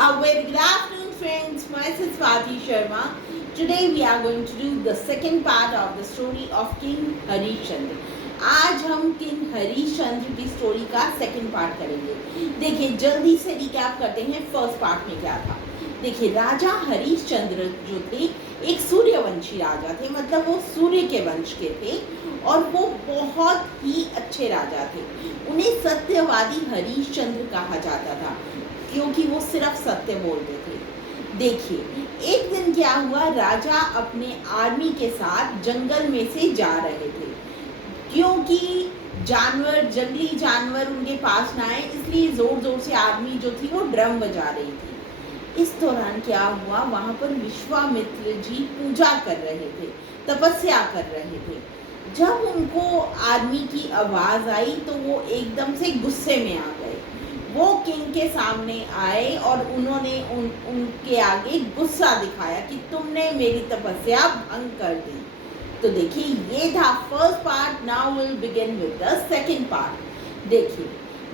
A very good afternoon, friends. Myself Swati Sharma. Today we are going to do the second part of the story of King Harishchandra. आज हम king Harishchandra की story का second part करेंगे। देखिए जल्दी से recap करते हैं फर्स्ट पार्ट में क्या था। देखिए राजा हरिश्चंद्र जो थे एक सूर्यवंशी राजा थे, मतलब वो सूर्य के वंश के थे और वो बहुत ही अच्छे राजा थे। उन्हें सत्यवादी हरिश्चंद्र कहा जाता था क्योंकि वो सिर्फ सत्य बोलते थे। देखिए एक दिन क्या हुआ, राजा अपने आर्मी के साथ जंगल में से जा रहे थे क्योंकि जंगली जानवर उनके पास ना आए, इसलिए जोर जोर से आर्मी जो थी वो ड्रम बजा रही थी। इस दौरान क्या हुआ, वहां पर विश्वामित्र जी पूजा कर रहे थे, तपस्या कर रहे थे। जब उनको आर्मी की आवाज आई तो वो एकदम से गुस्से में आ गए। वो किंग के सामने आए और उन्होंने उनके आगे गुस्सा दिखाया कि तुमने मेरी तपस्या भंग कर दी। तो देखिए ये था first part. Now will begin with the second part. देखिए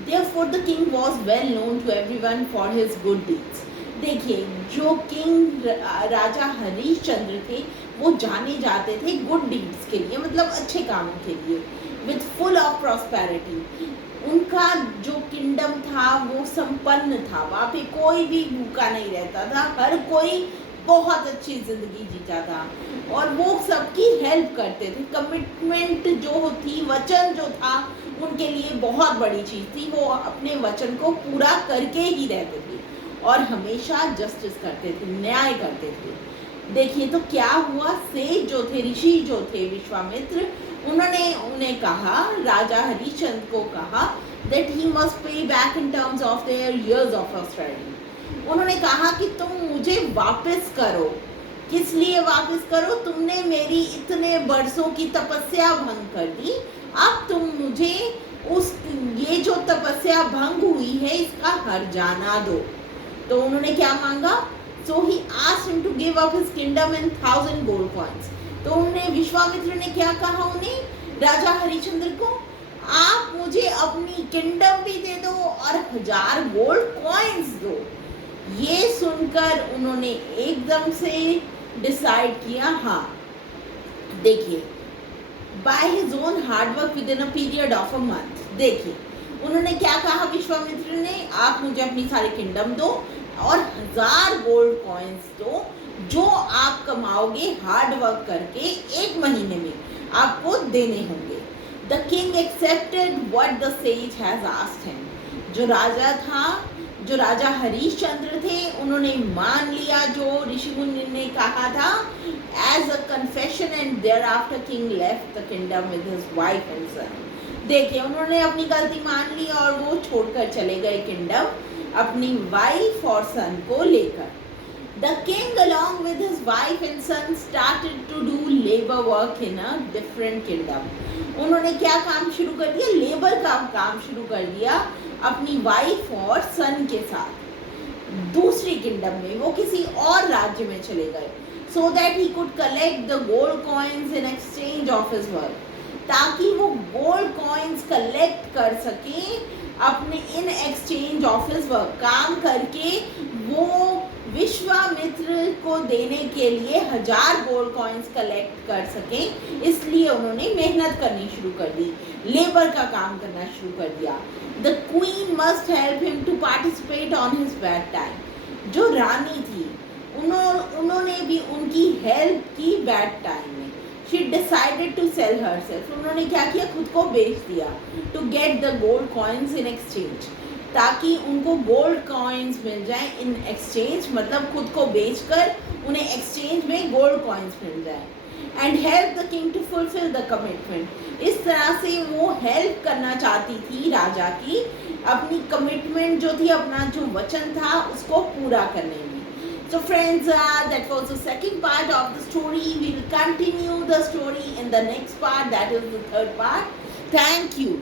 therefore the king was well known to everyone for his good deeds। देखिए जो किंग राजा हरिश्चंद्र थे वो जाने जाते थे गुड डीड्स के लिए, मतलब अच्छे कामों के लिए, विद फुल ऑफ प्रॉस्पेरिटी। उनका जो किंगडम था वो संपन्न था, वहाँ पे कोई भी भूखा नहीं रहता था, हर कोई बहुत अच्छी जिंदगी जीता था और वो सबकी हेल्प करते थे। कमिटमेंट जो थी, वचन जो था उनके लिए बहुत बड़ी चीज थी। वो अपने वचन को पूरा करके ही रहते थे और हमेशा जस्टिस करते थे, न्याय करते थे। देखिए तो क्या हुआ, सेठ जो थे, ऋषि जो थे विश्वामित्र, उन्होंने उन्हें कहा, राजा हरिश्चंद्र को कहा that he must pay back in terms of their years of austerity। उन्होंने कहा कि तुम मुझे वापस करो। किस लिए वापस करो, तुमने मेरी इतने बरसों की तपस्या भंग कर दी, अब तुम मुझे ये जो तपस्या भंग हुई है इसका हर्जाना दो। तो उन्होंने क्या मांगा, so he asked him to give up his kingdom and 1000 gold coins। तो उन्हें विश्वामित्र ने क्या कहा, उन्हें राजा हरिश्चंद्र को, आप मुझे अपनी किंगडम भी दे दो और 1000 गोल्ड कॉइन्स दो। ये सुनकर उन्होंने एकदम से डिसाइड किया, हाँ देखिए by his own hard work with in a period of a month. देखिए उन्होंने क्या कहा विश्वामित्र ने, आप मुझे अपनी सारी किंगडम दो और 1000 गोल्ड कॉइन्स दो जो आप कमाओगे हार्ड वर्क करके, एक महीने में आपको देने होंगे। The king accepted what the sage has asked him. जो राजा था, जो राजा हरिश्चंद्र थे, उन्होंने मान लिया जो ऋषि मुनि ने कहा था as a confession and thereafter king left the kingdom with his wife and son. देखिए उन्होंने अपनी गलती मान ली और वो छोड़कर चले गए किंगडम अपनी वाइफ और सन को लेकर। The king along with his wife and son started to do labor work in a different kingdom। उन्होंने क्या काम शुरू कर दिया, लेबर का काम शुरू कर दिया अपनी वाइफ और सन के साथ दूसरी किंगडम में। वो किसी और राज्य में चले गए so that he could collect the gold coins in exchange of his work, ताकि वो गोल्ड कॉइन्स कलेक्ट कर सके अपने in exchange of his work, काम करके वो विश्वामित्र को देने के लिए 1000 गोल्ड कॉइन्स कलेक्ट कर सके। इसलिए उन्होंने मेहनत करनी शुरू कर दी, लेबर का काम करना शुरू कर दिया। The queen must help him to participate on his bad time. जो रानी थी उन्होंने भी उनकी हेल्प की बैड टाइम में। She decided to sell herself। उन्होंने क्या किया, खुद को बेच दिया to get the gold coins in exchange, ताकि उनको गोल्ड कॉइन्स मिल जाए इन एक्सचेंज, मतलब खुद को बेचकर उन्हें एक्सचेंज में गोल्ड कॉइन्स मिल जाए। And help the king to fulfil the commitment. इस तरह से वो हेल्प करना चाहती थी राजा की, अपनी कमिटमेंट जो थी, अपना जो वचन था उसको पूरा करने में। So friends, that was the second part of the story. We will continue the story in the next part, that is the third part. Thank you.